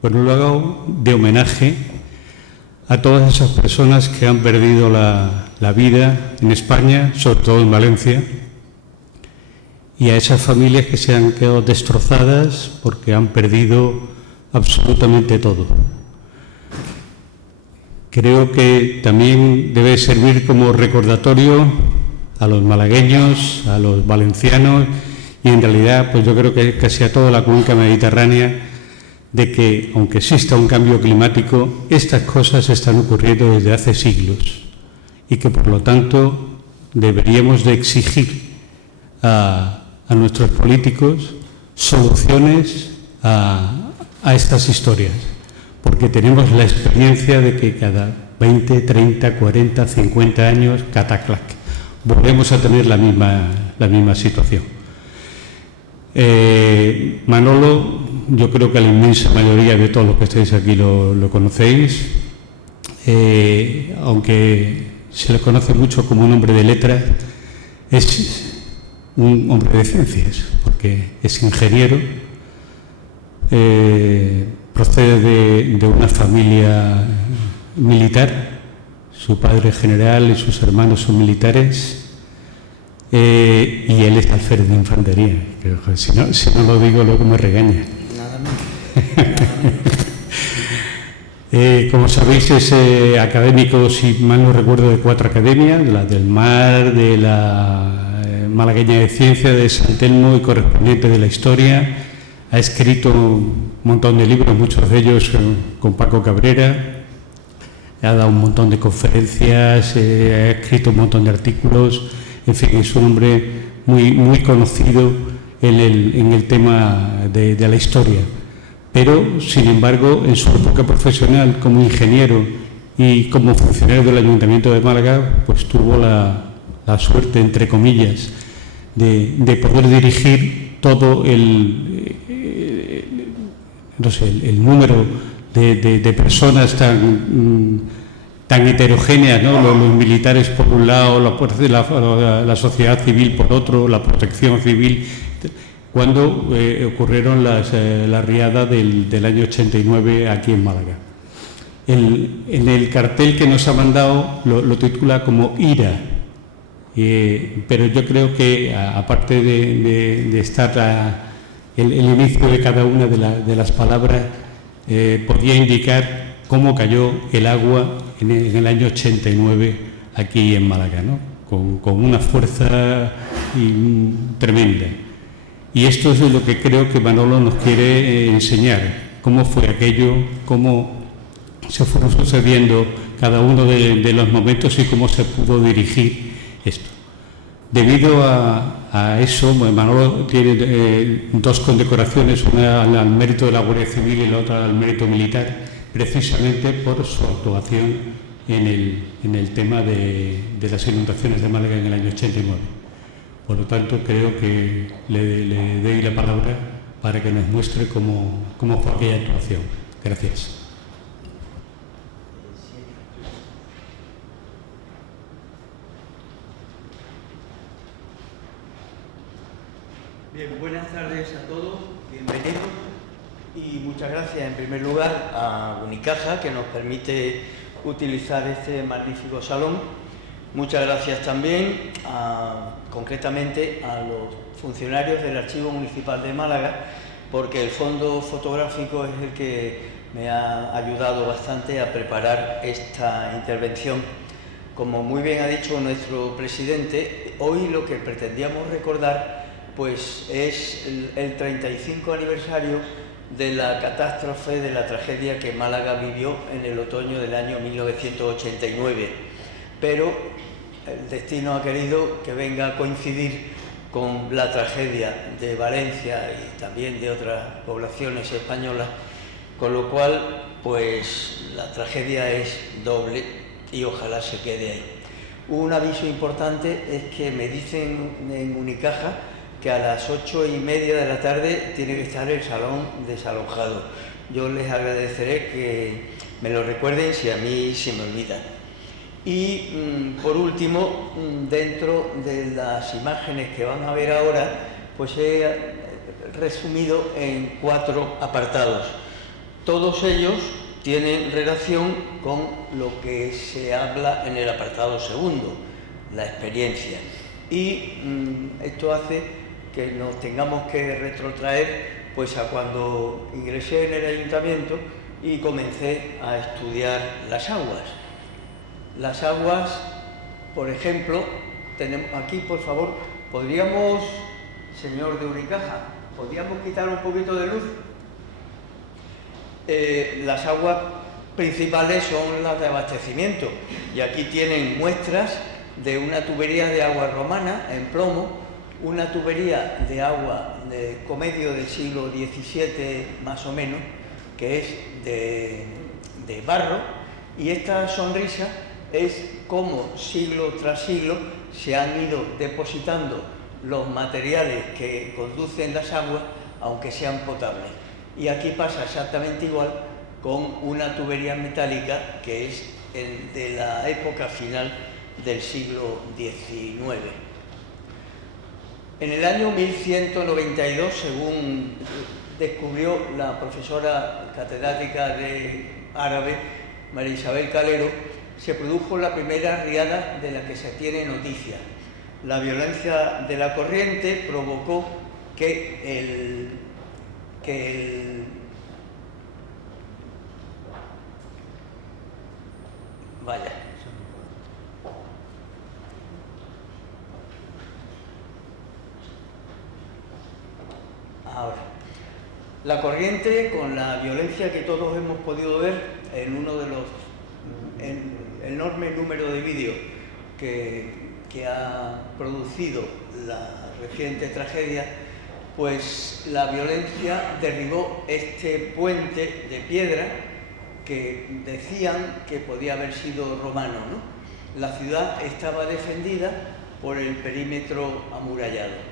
por un lado, de homenaje a todas esas personas que han perdido la vida en España, sobre todo en Valencia, y a esas familias que se han quedado destrozadas porque han perdido absolutamente todo. Creo que también debe servir como recordatorio a los malagueños, a los valencianos y en realidad pues yo creo que casi a toda la cuenca mediterránea, de que aunque exista un cambio climático, estas cosas están ocurriendo desde hace siglos y que por lo tanto deberíamos de exigir a nuestros políticos soluciones a estas historias, porque tenemos la experiencia de que cada 20, 30, 40, 50 años, cataclac, volvemos a tener la misma situación. Manolo, yo creo que la inmensa mayoría de todos los que estáis aquí lo conocéis, aunque se le conoce mucho como un hombre de letras, es un hombre de ciencias, porque es ingeniero, procede de una familia militar, su padre es general y sus hermanos son militares, y él es alférez de infantería. Pero, si no lo digo, luego me regaña. Nada más. Como sabéis, es académico, si mal no recuerdo, de 4 academias, de la del Mar, de la Malagueña de Ciencia, de San Telmo y correspondiente de la Historia. Ha escrito un montón de libros, muchos de ellos con Paco Cabrera. Ha dado un montón de conferencias, ha escrito un montón de artículos. En fin, es un hombre muy conocido en el tema de la historia. Pero, sin embargo, en su época profesional como ingeniero y como funcionario del Ayuntamiento de Málaga, pues tuvo la suerte, entre comillas, de poder dirigir todo el número de personas tan heterogéneas, ¿no? Los militares por un lado, la sociedad civil por otro, la protección civil, cuando ocurrieron las riadas del año 89 aquí en Málaga. En el cartel que nos ha mandado lo titula como IRA, pero yo creo que aparte de estar el inicio de cada una de las palabras, podía indicar cómo cayó el agua en el año 89 aquí en Málaga, ¿no? Con una fuerza tremenda. Y esto es lo que creo que Manolo nos quiere enseñar, cómo fue aquello, cómo se fueron sucediendo cada uno de los momentos y cómo se pudo dirigir esto. Debido a eso, Manolo tiene 2 condecoraciones, una al mérito de la Guardia Civil y la otra al mérito militar, precisamente por su actuación en el tema de las inundaciones de Málaga en el año 89. Por lo tanto, creo que le doy la palabra para que nos muestre cómo fue aquella actuación. Gracias. Bien, buenas tardes a todos, bienvenidos y muchas gracias en primer lugar a Unicaja, que nos permite utilizar este magnífico salón. Muchas gracias también concretamente a los funcionarios del Archivo Municipal de Málaga, porque el fondo fotográfico es el que me ha ayudado bastante a preparar esta intervención. Como muy bien ha dicho nuestro presidente, hoy lo que pretendíamos recordar pues es el 35 aniversario de la catástrofe, de la tragedia que Málaga vivió en el otoño del año 1989. Pero el destino ha querido que venga a coincidir con la tragedia de Valencia y también de otras poblaciones españolas, con lo cual pues la tragedia es doble y ojalá se quede ahí. Un aviso importante es que me dicen en Unicaja que a las 8:30 de la tarde tiene que estar el salón desalojado. Yo les agradeceré que me lo recuerden si a mí se me olvida. Y por último, dentro de las imágenes que van a ver ahora, pues he resumido en 4 apartados. Todos ellos tienen relación con lo que se habla en el apartado segundo, la experiencia. Y esto hace que nos tengamos que retrotraer pues a cuando ingresé en el ayuntamiento y comencé a estudiar las aguas. Las aguas, por ejemplo, tenemos aquí, por favor, podríamos, señor de Unicaja, ¿podríamos quitar un poquito de luz? Las aguas principales son las de abastecimiento y aquí tienen muestras de una tubería de agua romana en plomo, una tubería de agua de comedio del siglo XVII más o menos, que es de barro, y esta sonrisa es como siglo tras siglo se han ido depositando los materiales que conducen las aguas, aunque sean potables. Y aquí pasa exactamente igual con una tubería metálica que es de la época final del siglo XIX. En el año 1192, según descubrió la profesora catedrática de árabe, María Isabel Calero, se produjo la primera riada de la que se tiene noticia. La violencia de la corriente provocó que vaya. Ahora, la corriente, con la violencia que todos hemos podido ver en uno de los enorme número de vídeos que ha producido la reciente tragedia, pues la violencia derribó este puente de piedra que decían que podía haber sido romano, ¿no? La ciudad estaba defendida por el perímetro amurallado.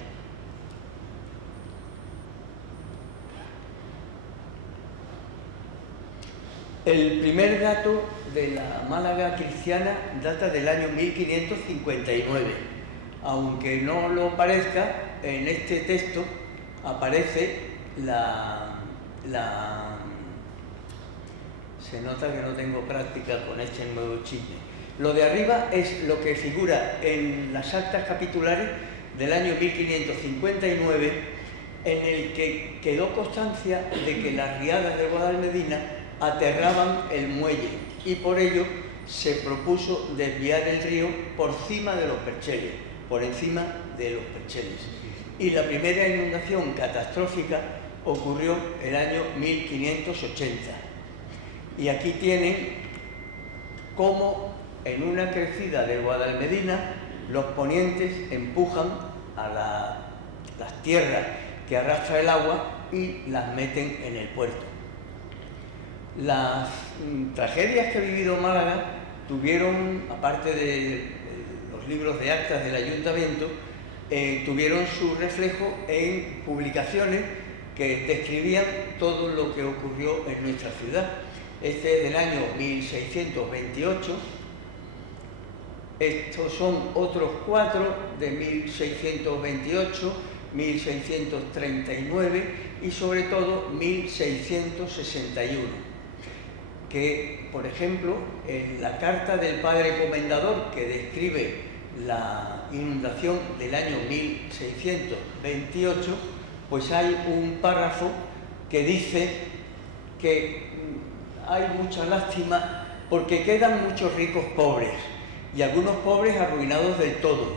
El primer dato de la Málaga cristiana data del año 1559. Aunque no lo parezca, en este texto aparece se nota que no tengo práctica con este nuevo chisme. Lo de arriba es lo que figura en las actas capitulares del año 1559, en el que quedó constancia de que las riadas de Guadalmedina aterraban el muelle y por ello se propuso desviar el río por encima de los percheles, Y la primera inundación catastrófica ocurrió el año 1580. Y aquí tienen cómo en una crecida del Guadalmedina los ponientes empujan a las tierras que arrastra el agua y las meten en el puerto. Las tragedias que ha vivido Málaga tuvieron, aparte de los libros de actas del ayuntamiento, tuvieron su reflejo en publicaciones que describían todo lo que ocurrió en nuestra ciudad. Este es del año 1628, estos son otros 4 de 1628, 1639 y sobre todo 1661, que por ejemplo en la carta del padre comendador que describe la inundación del año 1628, pues hay un párrafo que dice que hay mucha lástima porque quedan muchos ricos pobres y algunos pobres arruinados del todo,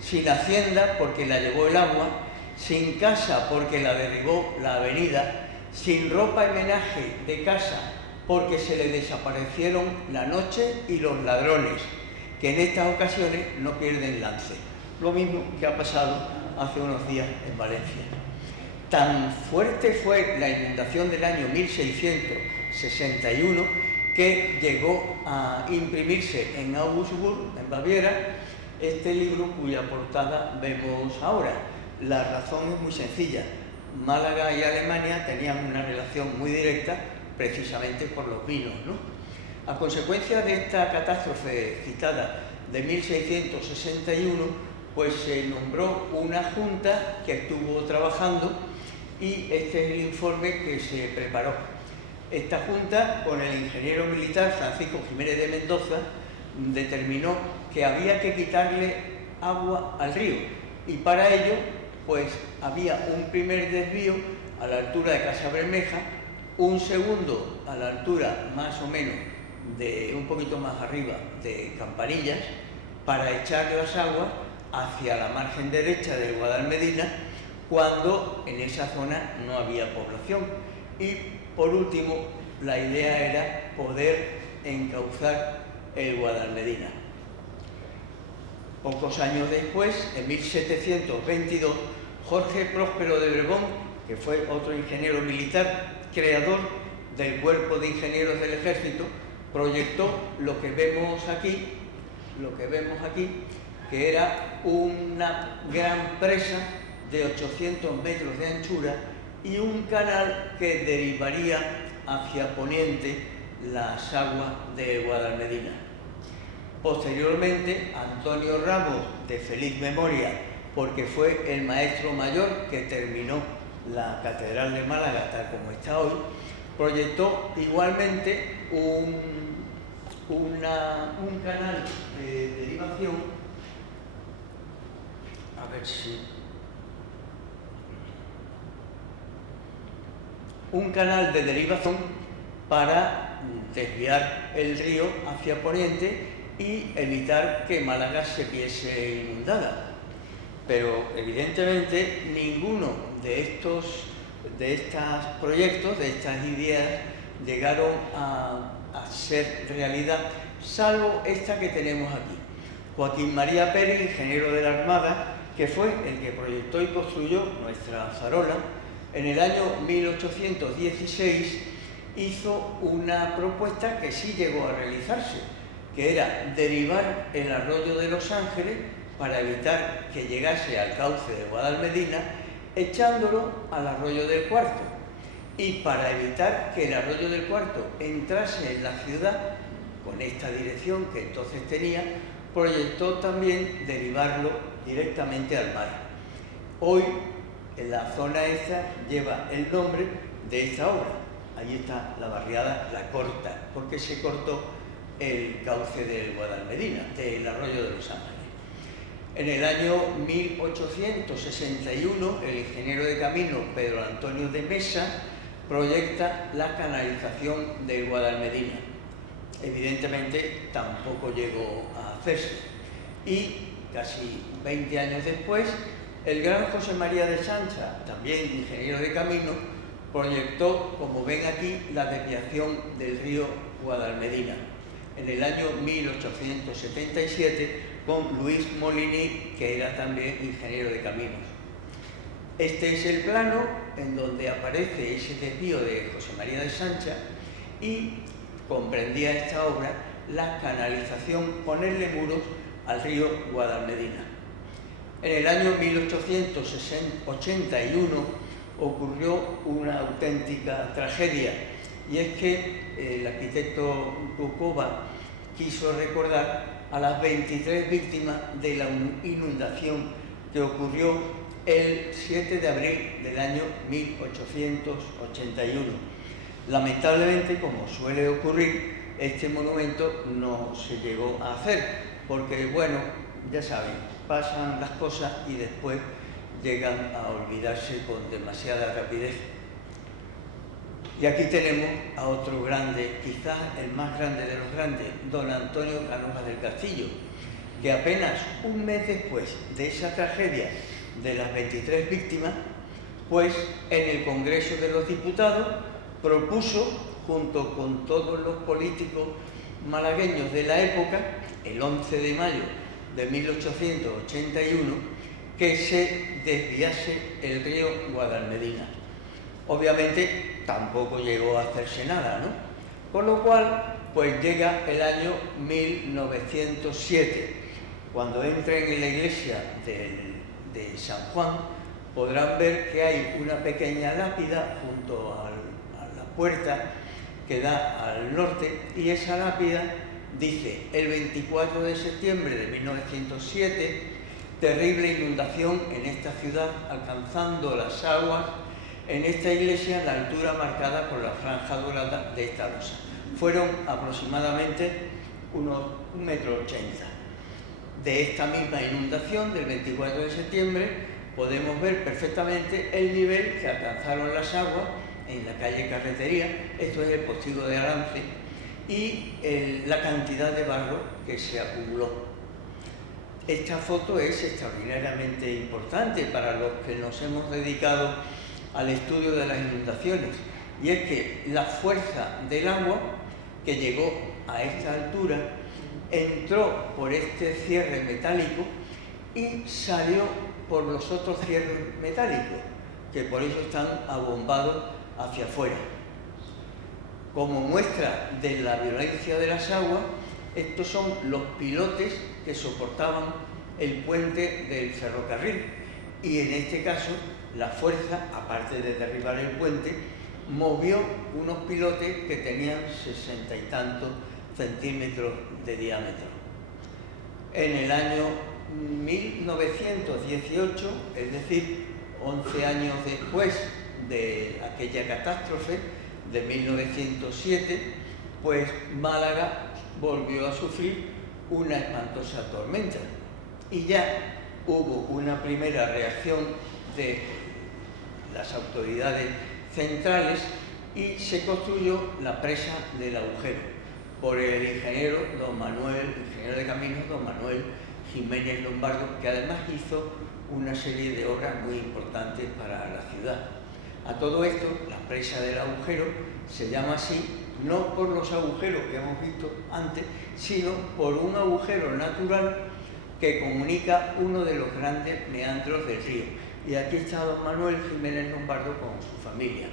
sin hacienda porque la llevó el agua, sin casa porque la derribó la avenida, sin ropa y menaje de casa porque se le desaparecieron la noche y los ladrones, que en estas ocasiones no pierden lance. Lo mismo que ha pasado hace unos días en Valencia. Tan fuerte fue la inundación del año 1661 que llegó a imprimirse en Augsburg, en Baviera, este libro cuya portada vemos ahora. La razón es muy sencilla. Málaga y Alemania tenían una relación muy directa precisamente por los vinos, ¿no? A consecuencia de esta catástrofe citada de 1661, pues se nombró una junta que estuvo trabajando y este es el informe que se preparó. Esta junta, con el ingeniero militar Francisco Jiménez de Mendoza, determinó que había que quitarle agua al río, y para ello pues había un primer desvío a la altura de Casa Bermeja, un segundo a la altura más o menos de un poquito más arriba de Campanillas, para echar las aguas hacia la margen derecha del Guadalmedina cuando en esa zona no había población. Y por último, la idea era poder encauzar el Guadalmedina. Pocos años después, en 1722, Jorge Próspero de Brebón, que fue otro ingeniero militar, creador del Cuerpo de Ingenieros del Ejército, proyectó lo que vemos aquí, que era una gran presa de 800 metros de anchura y un canal que derivaría hacia poniente las aguas de Guadalmedina. Posteriormente, Antonio Ramos, de feliz memoria, porque fue el maestro mayor que terminó la Catedral de Málaga tal como está hoy, proyectó igualmente un canal de derivación, un canal de derivación para desviar el río hacia poniente y evitar que Málaga se viese inundada. Pero evidentemente ninguno de estos proyectos, de estas ideas, llegaron a ser realidad, salvo esta que tenemos aquí. Joaquín María Pérez, ingeniero de la Armada, que fue el que proyectó y construyó nuestra farola, en el año 1816 hizo una propuesta que sí llegó a realizarse, que era derivar el arroyo de Los Ángeles para evitar que llegase al cauce de Guadalmedina, echándolo al arroyo del Cuarto. Y para evitar que el arroyo del Cuarto entrase en la ciudad, con esta dirección que entonces tenía, proyectó también derivarlo directamente al mar. Hoy, en la zona esta, lleva el nombre de esta obra. Ahí está la barriada La Corta, porque se cortó el cauce del Guadalmedina, del arroyo de Los Ángeles. En el año 1861, el ingeniero de camino Pedro Antonio de Mesa proyecta la canalización del Guadalmedina. Evidentemente tampoco llegó a hacerse. Y casi 20 años después, el gran José María de Sancha, también ingeniero de camino, proyectó, como ven aquí, la desviación del río Guadalmedina en el año 1877 con Luis Molini, que era también ingeniero de caminos. Este es el plano en donde aparece ese desvío de José María de Sancha y comprendía esta obra la canalización, ponerle muros al río Guadalmedina. En el año 1881 ocurrió una auténtica tragedia, y es que el arquitecto Rucova quiso recordar a las 23 víctimas de la inundación que ocurrió el 7 de abril del año 1881. Lamentablemente, como suele ocurrir, este monumento no se llegó a hacer, porque, bueno, ya saben, pasan las cosas y después llegan a olvidarse con demasiada rapidez. Y aquí tenemos a otro grande, quizás el más grande de los grandes, don Antonio Cánovas del Castillo, que apenas un mes después de esa tragedia de las 23 víctimas, pues en el Congreso de los Diputados propuso, junto con todos los políticos malagueños de la época, el 11 de mayo de 1881, que se desviase el río Guadalmedina. Obviamente tampoco llegó a hacerse nada, ¿no? Con lo cual, pues llega el año 1907. Cuando entren en la iglesia de San Juan, podrán ver que hay una pequeña lápida junto a la puerta que da al norte, y esa lápida dice: el 24 de septiembre de 1907, terrible inundación en esta ciudad, alcanzando las aguas en esta iglesia la altura marcada por la franja dorada de esta losa. Fueron aproximadamente unos 1,80 metros. De esta misma inundación del 24 de septiembre podemos ver perfectamente el nivel que alcanzaron las aguas en la calle Carretería, esto es el Postigo de Arance, y la cantidad de barro que se acumuló. Esta foto es extraordinariamente importante para los que nos hemos dedicado al estudio de las inundaciones, y es que la fuerza del agua que llegó a esta altura entró por este cierre metálico y salió por los otros cierres metálicos, que por eso están abombados hacia afuera. Como muestra de la violencia de las aguas, estos son los pilotes que soportaban el puente del ferrocarril, y en este caso la fuerza, aparte de derribar el puente, movió unos pilotes que tenían 60 y tantos centímetros de diámetro. En el año 1918, es decir, 11 años después de aquella catástrofe de 1907, pues Málaga volvió a sufrir una espantosa tormenta y ya hubo una primera reacción de las autoridades centrales y se construyó la presa del Agujero por el ingeniero de caminos don Manuel Jiménez Lombardo, que además hizo una serie de obras muy importantes para la ciudad. A todo esto, la presa del Agujero se llama así no por los agujeros que hemos visto antes, sino por un agujero natural que comunica uno de los grandes meandros del río. Y aquí está don Manuel Jiménez Lombardo con su familia.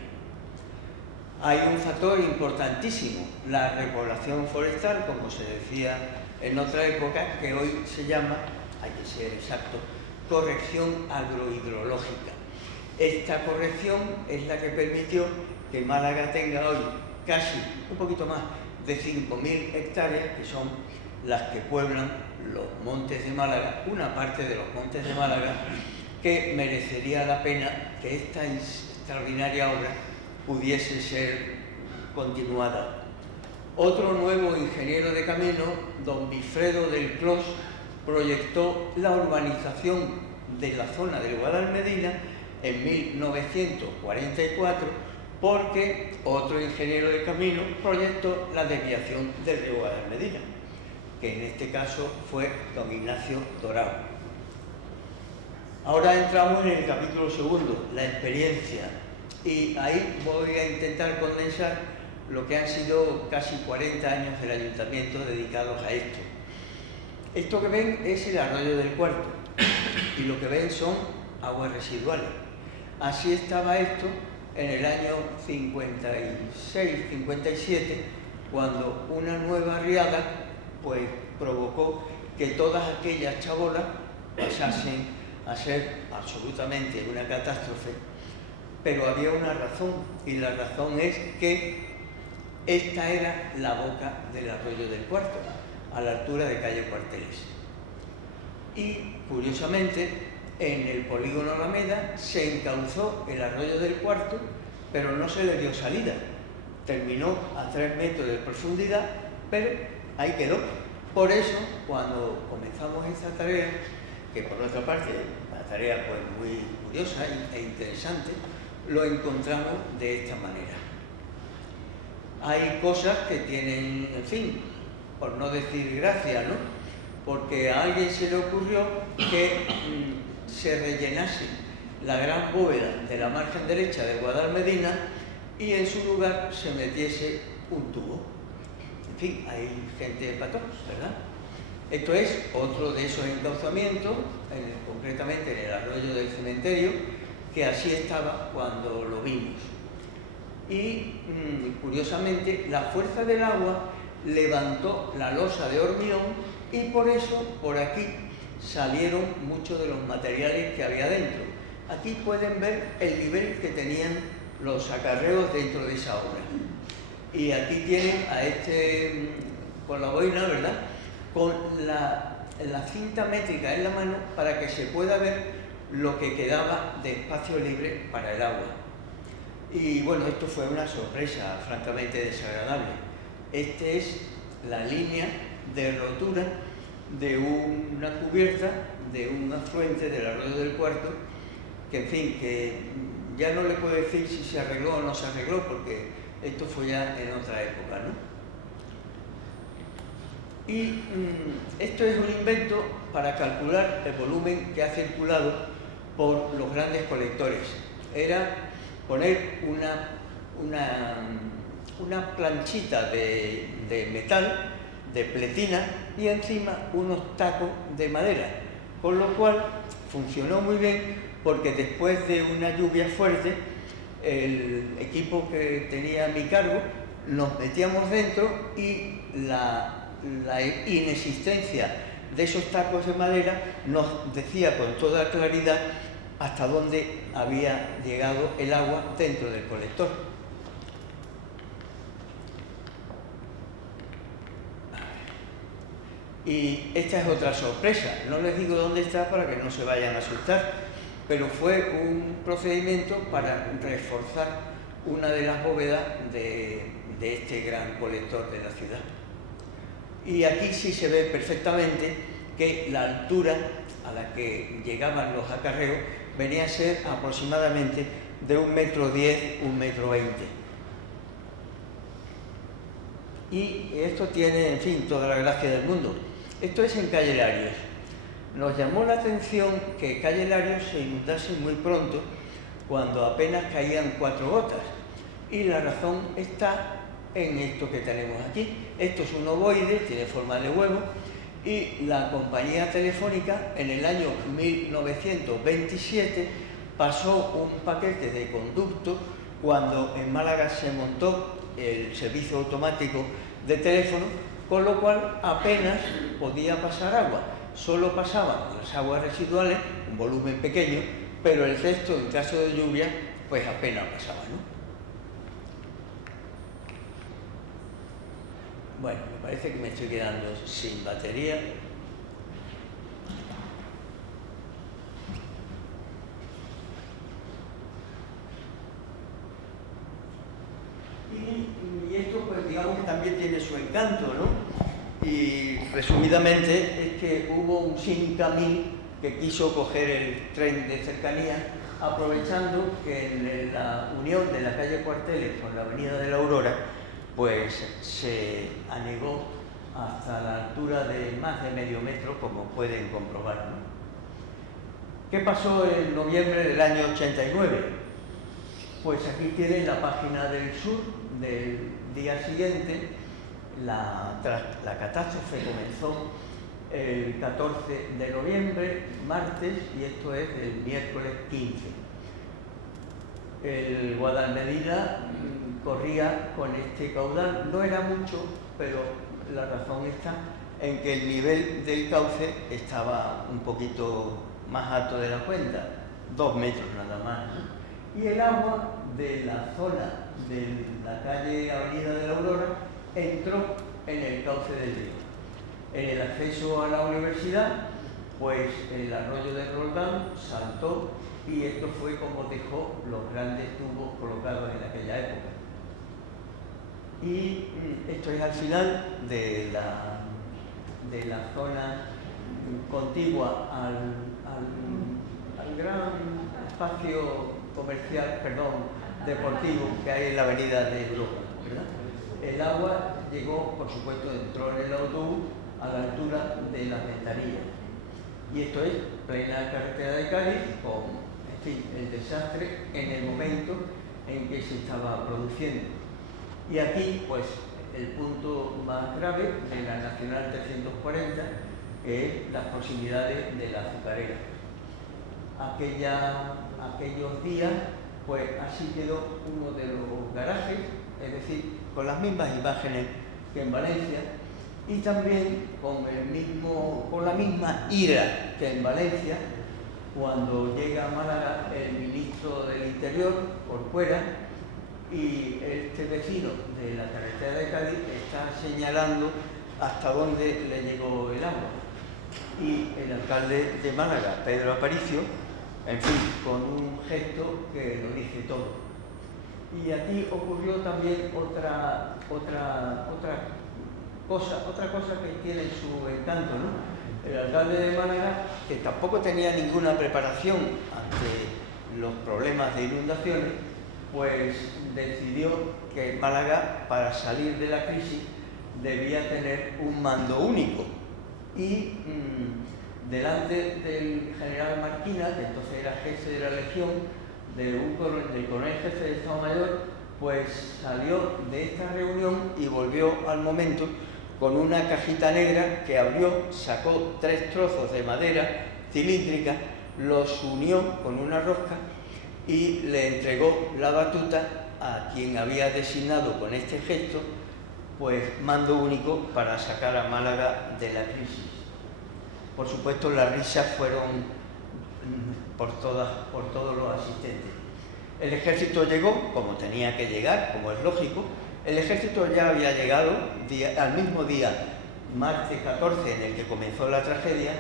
Hay un factor importantísimo, la repoblación forestal, como se decía en otra época, que hoy se llama, hay que ser exacto, corrección agrohidrológica. Esta corrección es la que permitió que Málaga tenga hoy casi un poquito más de 5.000 hectáreas, que son las que pueblan los montes de Málaga, una parte de los montes de Málaga, que merecería la pena que esta extraordinaria obra pudiese ser continuada. Otro nuevo ingeniero de camino, don Bifredo del Clos, proyectó la urbanización de la zona del Guadalmedina en 1944, porque otro ingeniero de camino proyectó la desviación del río Guadalmedina, que en este caso fue don Ignacio Dorado. Ahora entramos en el capítulo segundo, la experiencia, y ahí voy a intentar condensar lo que han sido casi 40 años del ayuntamiento dedicados a esto. Esto que ven es el arroyo del Cuarto, y lo que ven son aguas residuales. Así estaba esto en el año 56-57, cuando una nueva riada pues provocó que todas aquellas chabolas pasasen a ser absolutamente una catástrofe, pero había una razón, y la razón es que esta era la boca del arroyo del Cuarto, a la altura de calle Cuarteles. Y, curiosamente, en el polígono Alameda se encauzó el arroyo del Cuarto, pero no se le dio salida. Terminó a 3 metros de profundidad, pero ahí quedó. Por eso, cuando comenzamos esta tarea, que por otra parte, una tarea pues muy curiosa e interesante, lo encontramos de esta manera. Hay cosas que tienen, en fin, por no decir gracia, ¿no? Porque a alguien se le ocurrió que se rellenase la gran bóveda de la margen derecha del Guadalmedina y en su lugar se metiese un tubo. En fin, hay gente patón, ¿verdad? Esto es otro de esos encauzamientos, concretamente en el arroyo del Cementerio, que así estaba cuando lo vimos. Y, curiosamente, la fuerza del agua levantó la losa de hormigón y por eso, por aquí, salieron muchos de los materiales que había dentro. Aquí pueden ver el nivel que tenían los acarreos dentro de esa obra. Y aquí tienen a este, con la boina, ¿verdad?, con la cinta métrica en la mano para que se pueda ver lo que quedaba de espacio libre para el agua. Y bueno, esto fue una sorpresa francamente desagradable. Esta es la línea de rotura de una cubierta de un afluente del arroyo del Cuarto, que en fin, que ya no le puedo decir si se arregló o no se arregló, porque esto fue ya en otra época, ¿no? Y esto es un invento para calcular el volumen que ha circulado por los grandes colectores. Era poner una planchita de metal, de pletina, y encima unos tacos de madera, con lo cual funcionó muy bien, porque después de una lluvia fuerte, el equipo que tenía a mi cargo, nos metíamos dentro y la inexistencia de esos tacos de madera nos decía con toda claridad hasta dónde había llegado el agua dentro del colector. Y esta es otra sorpresa, no les digo dónde está para que no se vayan a asustar, pero fue un procedimiento para reforzar una de las bóvedas de este gran colector de la ciudad. Y aquí sí se ve perfectamente que la altura a la que llegaban los acarreos venía a ser aproximadamente de 1,10 metros, 1,20 metros. Y esto tiene, en fin, toda la gracia del mundo. Esto es en Calle Larios. Nos llamó la atención que Calle Larios se inundase muy pronto, cuando apenas caían 4 gotas. Y la razón está en esto que tenemos aquí. Esto es un ovoide, tiene forma de huevo, y la compañía telefónica en el año 1927 pasó un paquete de conducto cuando en Málaga se montó el servicio automático de teléfono, con lo cual apenas podía pasar agua. Solo pasaban las aguas residuales, un volumen pequeño, pero el resto, en caso de lluvia, pues apenas pasaba, ¿no? Bueno, me parece que me estoy quedando sin batería. Y esto, pues digamos que también tiene su encanto, ¿no? Y resumidamente es que hubo un Simca-1000 que quiso coger el tren de cercanía, aprovechando que en la unión de la calle Cuarteles con la avenida de la Aurora, pues se anegó hasta la altura de más de medio metro, como pueden comprobar, ¿no? ¿Qué pasó en noviembre del año 89? Pues aquí tienen la página del sur del día siguiente. La catástrofe comenzó el 14 de noviembre, martes, y esto es el miércoles 15. El Guadalmedina corría con este caudal, no era mucho, pero la razón está en que el nivel del cauce estaba un poquito más alto de la cuenta, 2 metros nada más. Y el agua de la zona de la calle Avenida de la Aurora entró en el cauce del río. En el acceso a la universidad, pues el arroyo de Roldán saltó, y esto fue como dejó los grandes tubos colocados en aquella época. Y esto es al final de la zona contigua al gran espacio comercial, deportivo que hay en la avenida de Europa, ¿verdad? El agua llegó, por supuesto, entró en el autobús a la altura de las ventanillas. Y esto es plena carretera de Cádiz, con, en fin, el desastre en el momento en que se estaba produciendo. Y aquí, pues, el punto más grave de la Nacional 340, que es las proximidades de la azucarera. Aquellos días, pues así quedó uno de los garajes, es decir, con las mismas imágenes que en Valencia, y también con la misma ira que en Valencia, cuando llega a Málaga el ministro del Interior por fuera, y este vecino de la carretera de Cádiz está señalando hasta dónde le llegó el agua. Y el alcalde de Málaga, Pedro Aparicio, en fin, con un gesto que lo dice todo. Y aquí ocurrió también otra cosa que tiene su encanto, ¿no? El alcalde de Málaga, que tampoco tenía ninguna preparación ante los problemas de inundaciones, pues decidió que Málaga, para salir de la crisis, debía tener un mando único. Y delante del general Marquina, que entonces era jefe de la Legión, del coronel jefe de Estado Mayor, pues salió de esta reunión y volvió al momento con una cajita negra que abrió, sacó 3 trozos de madera cilíndrica, los unió con una rosca y le entregó la batuta a quien había designado con este gesto, pues mando único para sacar a Málaga de la crisis. Por supuesto, las risas fueron por todos los asistentes. El ejército llegó, como tenía que llegar, como es lógico. El ejército ya había llegado al mismo día, martes 14, en el que comenzó la tragedia,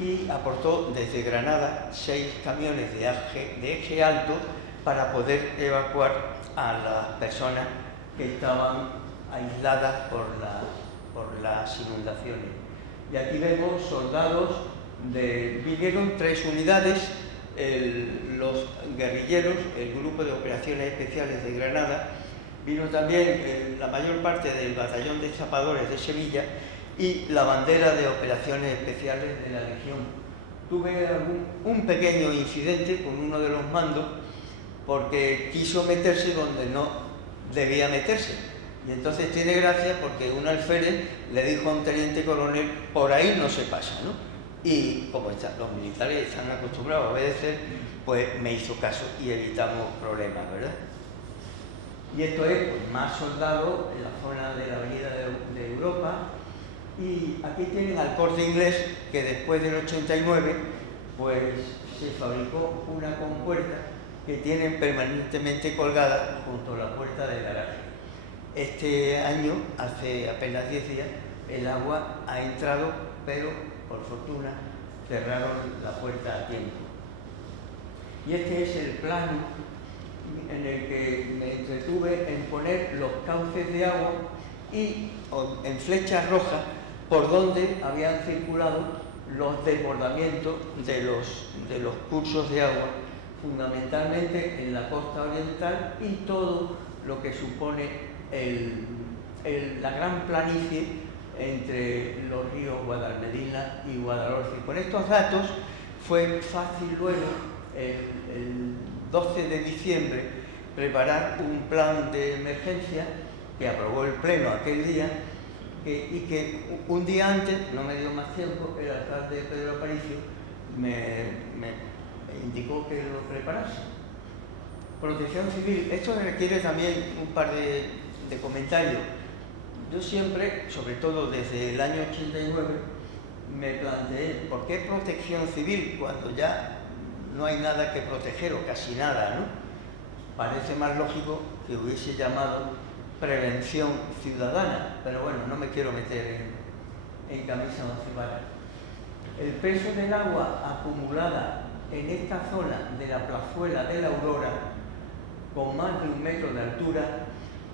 y aportó desde Granada 6 camiones de eje alto para poder evacuar a las personas que estaban aisladas por las inundaciones. Y aquí vemos soldados, vinieron 3 unidades, los guerrilleros, el Grupo de Operaciones Especiales de Granada, vino también la mayor parte del Batallón de Zapadores de Sevilla y la bandera de Operaciones Especiales de la Legión. Tuve un pequeño incidente con uno de los mandos porque quiso meterse donde no debía meterse. Y entonces tiene gracia porque un alférez le dijo a un teniente coronel: por ahí no se pasa, ¿no? Y como los militares están acostumbrados a obedecer, pues me hizo caso y evitamos problemas, ¿verdad? Y esto es pues, más soldados en la zona de la Avenida de Europa. Y aquí tienen al Corte Inglés, que después del 89 pues se fabricó una compuerta que tienen permanentemente colgada junto a la puerta del garaje. Este año, hace apenas 10 días, el agua ha entrado, pero por fortuna cerraron la puerta a tiempo. Y este es el plano en el que me entretuve en poner los cauces de agua y en flechas rojas por donde habían circulado los desbordamientos de los cursos de agua, fundamentalmente en la costa oriental y todo lo que supone la gran planicie entre los ríos Guadalmedina y Guadalhorce. Con estos datos fue fácil luego, el 12 de diciembre, preparar un plan de emergencia que aprobó el Pleno aquel día y que un día antes, no me dio más tiempo, el alcalde Pedro Aparicio me indicó que lo preparase. Protección civil, esto requiere también un par de comentarios. Yo siempre, sobre todo desde el año 89, me planteé, ¿por qué protección civil cuando ya no hay nada que proteger o casi nada, ¿no? Parece más lógico que hubiese llamado prevención ciudadana, pero bueno, no me quiero meter en camisa once varas. El peso del agua acumulada en esta zona de la plazuela de la Aurora, con más de 1 metro de altura,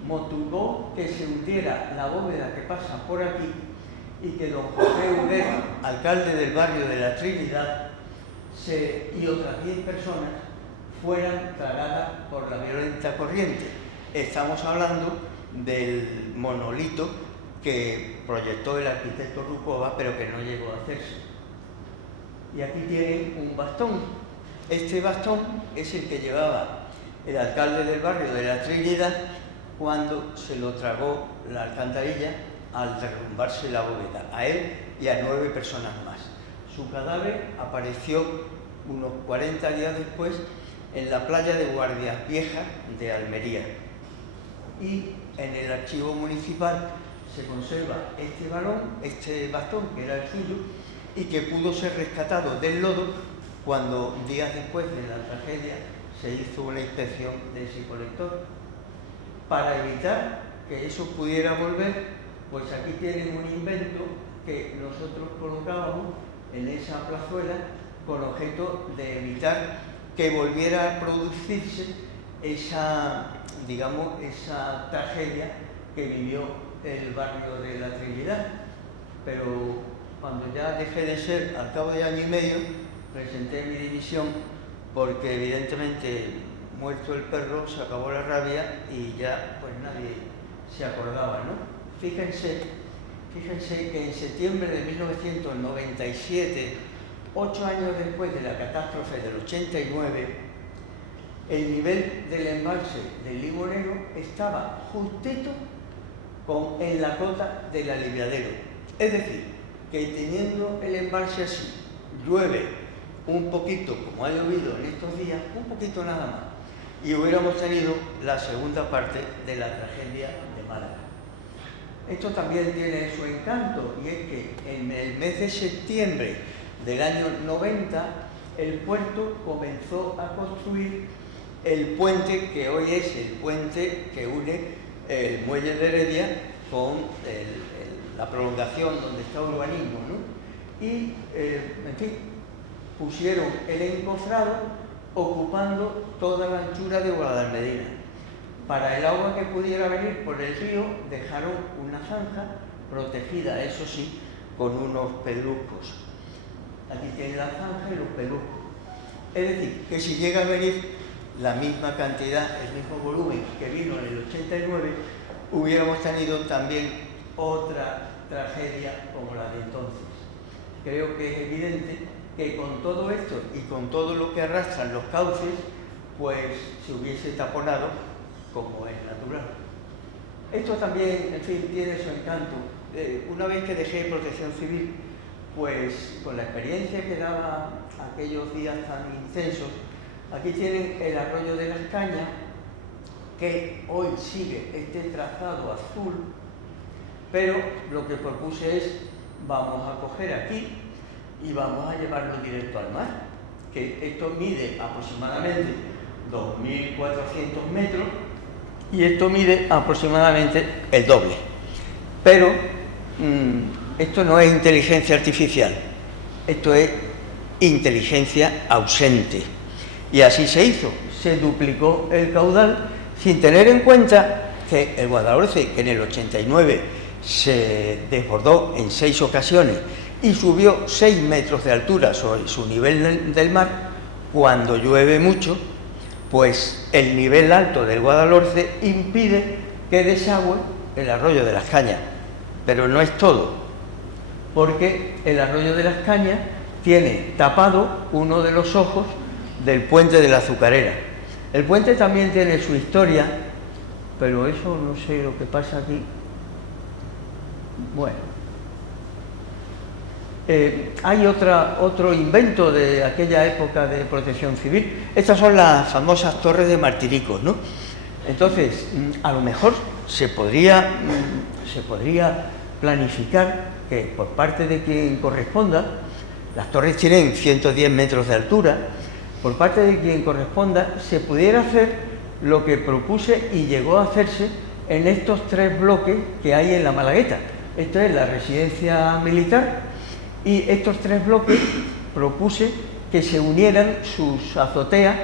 motivó que se hundiera la bóveda que pasa por aquí y que don José Udera, alcalde del barrio de la Trinidad, y otras 10 personas fueran tragadas por la violenta corriente. Estamos hablando del monolito que proyectó el arquitecto Rucova, pero que no llegó a hacerse. Y aquí tienen un bastón. Este bastón es el que llevaba el alcalde del barrio de la Trinidad cuando se lo tragó la alcantarilla al derrumbarse la bóveda, a él y a 9 personas más. Su cadáver apareció unos 40 días después en la playa de Guardias Viejas de Almería. Y en el archivo municipal se conserva este bastón que era el suyo y que pudo ser rescatado del lodo cuando días después de la tragedia se hizo una inspección de ese colector. Para evitar que eso pudiera volver, pues aquí tienen un invento que nosotros colocábamos en esa plazuela con objeto de evitar que volviera a producirse digamos, esa tragedia que vivió el barrio de la Trinidad. Pero cuando ya dejé de ser, al cabo de año y medio, presenté mi dimisión porque evidentemente, muerto el perro, se acabó la rabia y ya pues nadie se acordaba, ¿no? Fíjense que en septiembre de 1997, 8 años después de la catástrofe del 89, el nivel del embalse del Limonero estaba justito en la cota del aliviadero. Es decir, que teniendo el embalse así, llueve un poquito, como ha llovido en estos días, un poquito nada más, y hubiéramos tenido la segunda parte de la tragedia de Málaga. Esto también tiene su encanto, y es que en el mes de septiembre del año 90, el puerto comenzó a construir el puente que hoy es el puente que une el muelle de Heredia con la prolongación donde está urbanismo, ¿no? Y, en fin, pusieron el encofrado ocupando toda la anchura de Guadalmedina. Para el agua que pudiera venir por el río dejaron una zanja protegida, eso sí, con unos pedruscos. Aquí tiene la zanja y los pedruscos. Es decir, que si llega a venir la misma cantidad, el mismo volumen que vino en el 89, hubiéramos tenido también otra tragedia como la de entonces. Creo que es evidente que con todo esto y con todo lo que arrastran los cauces, pues se hubiese taponado como es natural. Esto también, en fin, tiene su encanto. Una vez que dejé Protección Civil, pues con la experiencia que daba aquellos días tan intensos, aquí tienen el arroyo de las Cañas, que hoy sigue este trazado azul, pero lo que propuse es, vamos a coger aquí y vamos a llevarlo directo al mar, que esto mide aproximadamente 2.400 metros y esto mide aproximadamente el doble. Pero esto no es inteligencia artificial, esto es inteligencia ausente. Y así se hizo, se duplicó el caudal sin tener en cuenta que el Guadalhorce, que en el 89 se desbordó en 6 ocasiones y subió 6 metros de altura sobre su nivel del mar, cuando llueve mucho, pues el nivel alto del Guadalhorce impide que desagüe el arroyo de las Cañas. Pero no es todo, porque el arroyo de las Cañas tiene tapado uno de los ojos del puente de la Azucarera. El puente también tiene su historia, pero eso no sé lo que pasa aquí. Bueno, hay otro invento de aquella época de Protección Civil. Estas son las famosas torres de Martiricos, ¿no? Entonces, a lo mejor se podría planificar que por parte de quien corresponda, las torres tienen 110 metros de altura, por parte de quien corresponda, se pudiera hacer lo que propuse y llegó a hacerse en estos 3 bloques que hay en la Malagueta. Esto es la residencia militar y estos 3 bloques propuse que se unieran sus azoteas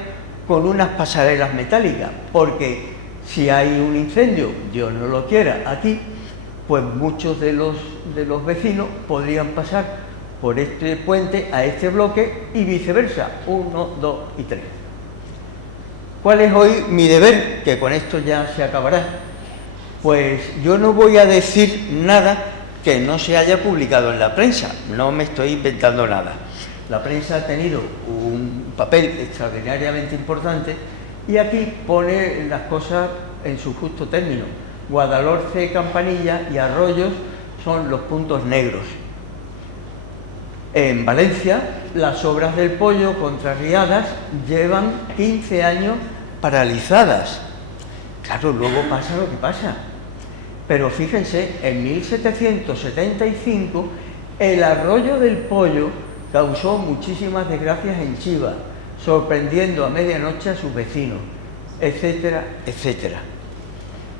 con unas pasarelas metálicas, porque si hay un incendio, Dios no lo quiera, aquí, pues muchos de los vecinos podrían pasar por este puente a este bloque y viceversa, 1, 2 y 3. ¿Cuál es hoy mi deber? Que con esto ya se acabará. Pues yo no voy a decir nada que no se haya publicado en la prensa, no me estoy inventando nada. La prensa ha tenido un papel extraordinariamente importante y aquí pone las cosas en su justo término. Guadalhorce, Campanilla y Arroyos son los puntos negros. En Valencia, las obras del Pollo contrarriadas llevan 15 años paralizadas. Claro, luego pasa lo que pasa. Pero fíjense, en 1775 el arroyo del Pollo causó muchísimas desgracias en Chiva, sorprendiendo a medianoche a sus vecinos, etcétera, etcétera.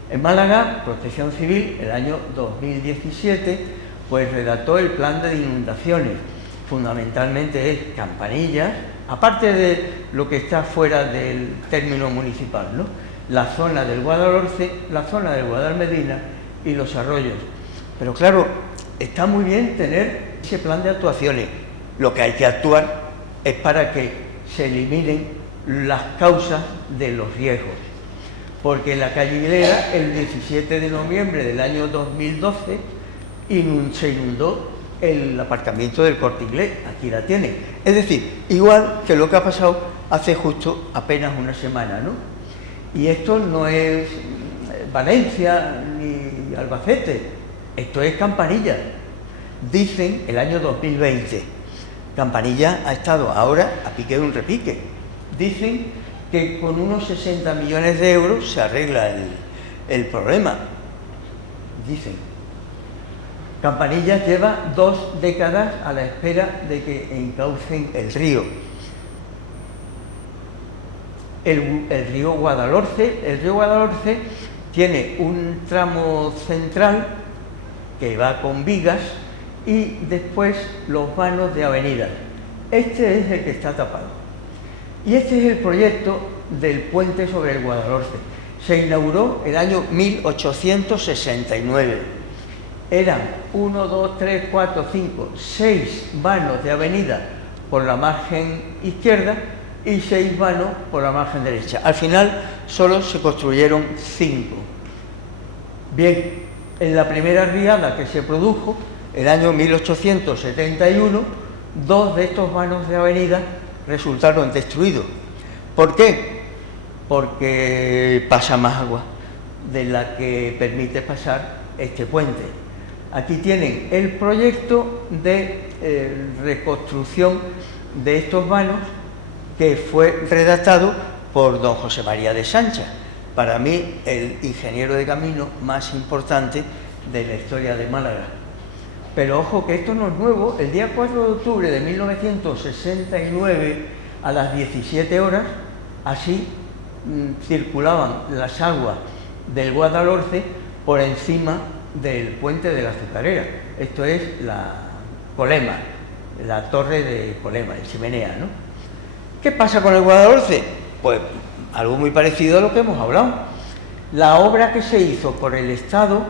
En Málaga, Protección Civil, el año 2017, pues redactó el plan de inundaciones. Fundamentalmente es Campanillas, aparte de lo que está fuera del término municipal, ¿no? La zona del Guadalhorce, la zona del Guadalmedina y los arroyos. Pero claro, está muy bien tener ese plan de actuaciones. Lo que hay que actuar es para que se eliminen las causas de los riesgos. Porque en la calle Hilera, el 17 de noviembre del año 2012, se inundó el aparcamiento del Corte Inglés. Aquí la tiene. Es decir, igual que lo que ha pasado hace justo apenas una semana, ¿no? Y esto no es Valencia ni Albacete, esto es Campanilla. Dicen el año 2020, Campanilla ha estado ahora a pique de un repique. Dicen que con unos 60 millones de euros se arregla el problema. Dicen. Campanilla lleva 2 décadas a la espera de que encaucen el río. El río Guadalhorce. El río Guadalhorce tiene un tramo central que va con vigas y después los vanos de avenidas. Este es el que está tapado. Y este es el proyecto del puente sobre el Guadalhorce. Se inauguró el año 1869. Eran 1, 2, 3, 4, 5, 6 vanos de avenida por la margen izquierda y 6 vanos por la margen derecha. Al final solo se construyeron 5. Bien, en la primera riada que se produjo, el año 1871, 2 de estos vanos de avenida resultaron destruidos. ¿Por qué? Porque pasa más agua de la que permite pasar este puente. Aquí tienen el proyecto de reconstrucción de estos vanos que fue redactado por don José María de Sancha, para mí el ingeniero de camino más importante de la historia de Málaga. Pero ojo que esto no es nuevo. El día 4 de octubre de 1969 a las 17 horas, así circulaban las aguas del Guadalhorce por encima del puente de la Azucarera. Esto es la Colema, la torre de Colema, el Chimenea, ¿no? ¿Qué pasa con el Guadalhorce? Pues algo muy parecido a lo que hemos hablado. La obra que se hizo por el Estado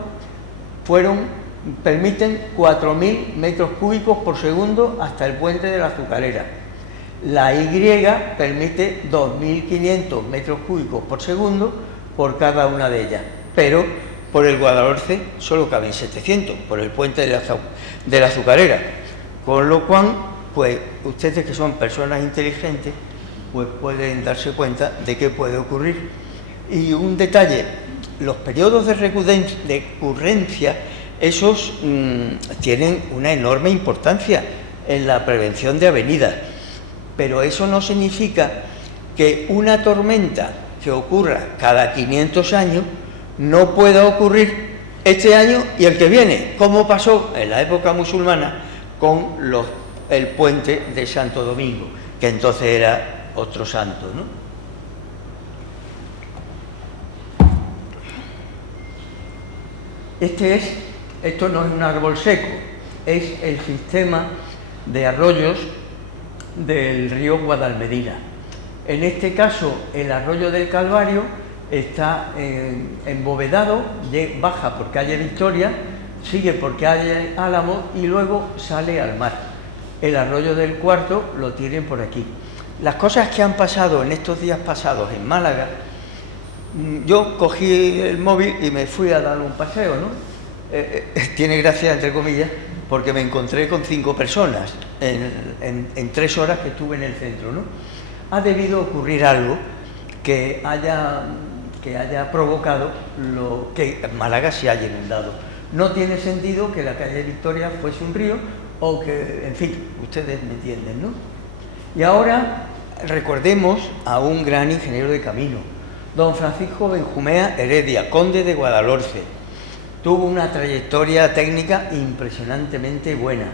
permiten 4.000 metros cúbicos por segundo hasta el puente de la Azucarera. La Y permite 2.500 metros cúbicos por segundo por cada una de ellas, pero por el Guadalhorce solo caben 700, por el puente de la Azucarera. Con lo cual, pues ustedes que son personas inteligentes, pues pueden darse cuenta de qué puede ocurrir. Y un detalle, los periodos de recurrencia, esos tienen una enorme importancia en la prevención de avenidas, pero eso no significa que una tormenta que ocurra cada 500 años no pueda ocurrir este año y el que viene, como pasó en la época musulmana con el puente de Santo Domingo, que entonces era otro santo, ¿no? Esto no es un árbol seco, es el sistema de arroyos del río Guadalmedina. En este caso, el arroyo del Calvario está embovedado, baja por calle Victoria, sigue por calle Álamo y luego sale al mar. El arroyo del Cuarto lo tienen por aquí. Las cosas que han pasado en estos días pasados en Málaga, yo cogí el móvil y me fui a dar un paseo, ¿no? Tiene gracia, entre comillas, porque me encontré con 5 personas en 3 horas que estuve en el centro, ¿no? Ha debido ocurrir algo que haya provocado que Málaga se haya inundado. No tiene sentido que la calle Victoria fuese un río o que, en fin, ustedes me entienden, ¿no? Y ahora recordemos a un gran ingeniero de camino, don Francisco Benjumea Heredia, conde de Guadalhorce. Tuvo una trayectoria técnica impresionantemente buena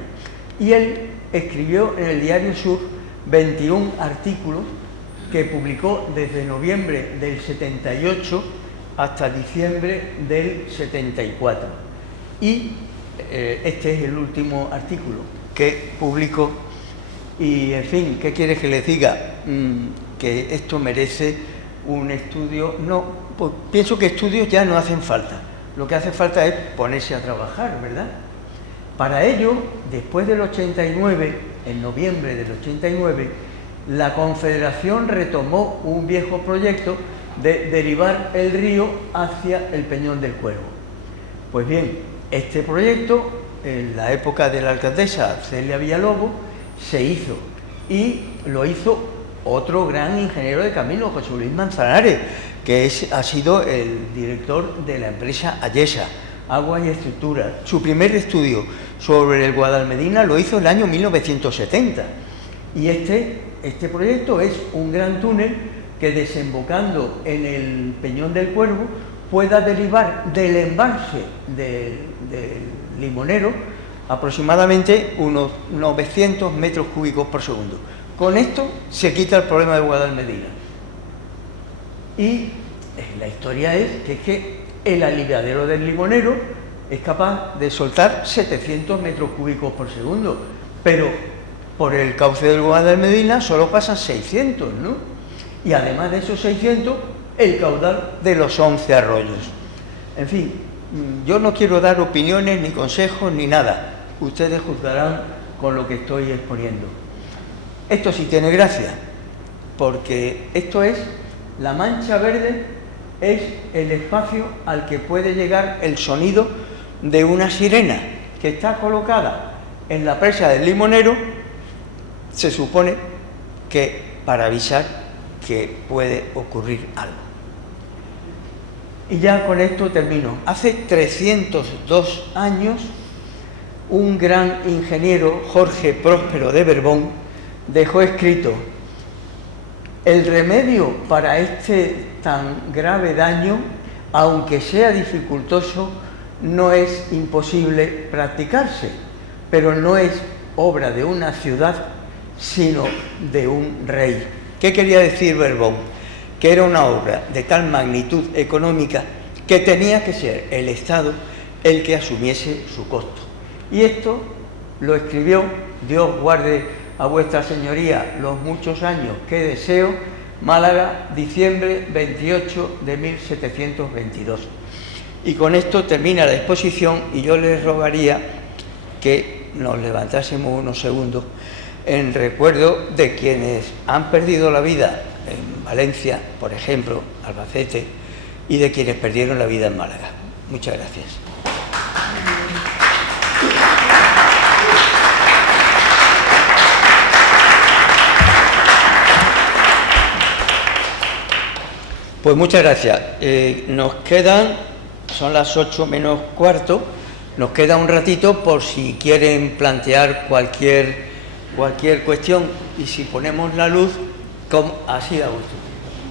y él escribió en el Diario Sur 21 artículos que publicó desde noviembre del 78 hasta diciembre del 74. Y este es el último artículo que publicó Y, en fin, ¿qué quieres que les diga? Que esto merece un estudio. No, pues pienso que estudios ya no hacen falta. Lo que hace falta es ponerse a trabajar, ¿verdad? Para ello, después del 89, en noviembre del 89, la Confederación retomó un viejo proyecto de derivar el río hacia el Peñón del Cuervo. Pues bien, este proyecto, en la época de la alcaldesa Celia Villalobos, se hizo, y lo hizo otro gran ingeniero de camino, José Luis Manzanares, que ha sido el director de la empresa Ayesa, Agua y Estructuras. Su primer estudio sobre el Guadalmedina lo hizo en el año 1970, y este proyecto es un gran túnel que, desembocando en el Peñón del Cuervo, pueda derivar del embalse del Limonero aproximadamente unos 900 metros cúbicos por segundo. Con esto se quita el problema de Guadalmedina. Y la historia es que el aliviadero del Limonero es capaz de soltar 700 metros cúbicos por segundo, pero por el cauce del Guadalmedina solo pasan 600, ¿no? Y además de esos 600, el caudal de los 11 arroyos. En fin, yo no quiero dar opiniones, ni consejos, ni nada. Ustedes juzgarán con lo que estoy exponiendo. Esto sí tiene gracia, porque esto es, la mancha verde es el espacio al que puede llegar el sonido de una sirena que está colocada en la presa del Limonero, se supone que para avisar que puede ocurrir algo. Y ya con esto termino. Hace 302 años, un gran ingeniero, Jorge Próspero de Berbón, dejó escrito: el remedio para este tan grave daño, aunque sea dificultoso, no es imposible practicarse, pero no es obra de una ciudad, sino de un rey. ¿Qué quería decir Berbón? Que era una obra de tal magnitud económica que tenía que ser el Estado el que asumiese su costo. Y esto lo escribió, Dios guarde a vuestra señoría los muchos años que deseo, Málaga, diciembre 28 de 1722. Y con esto termina la exposición, y yo les rogaría que nos levantásemos unos segundos en recuerdo de quienes han perdido la vida en Valencia, por ejemplo, Albacete, y de quienes perdieron la vida en Málaga. Muchas gracias. Pues muchas gracias. Nos quedan, son las 8 menos cuarto, nos queda un ratito por si quieren plantear cualquier cuestión, y si ponemos la luz, así a gusto.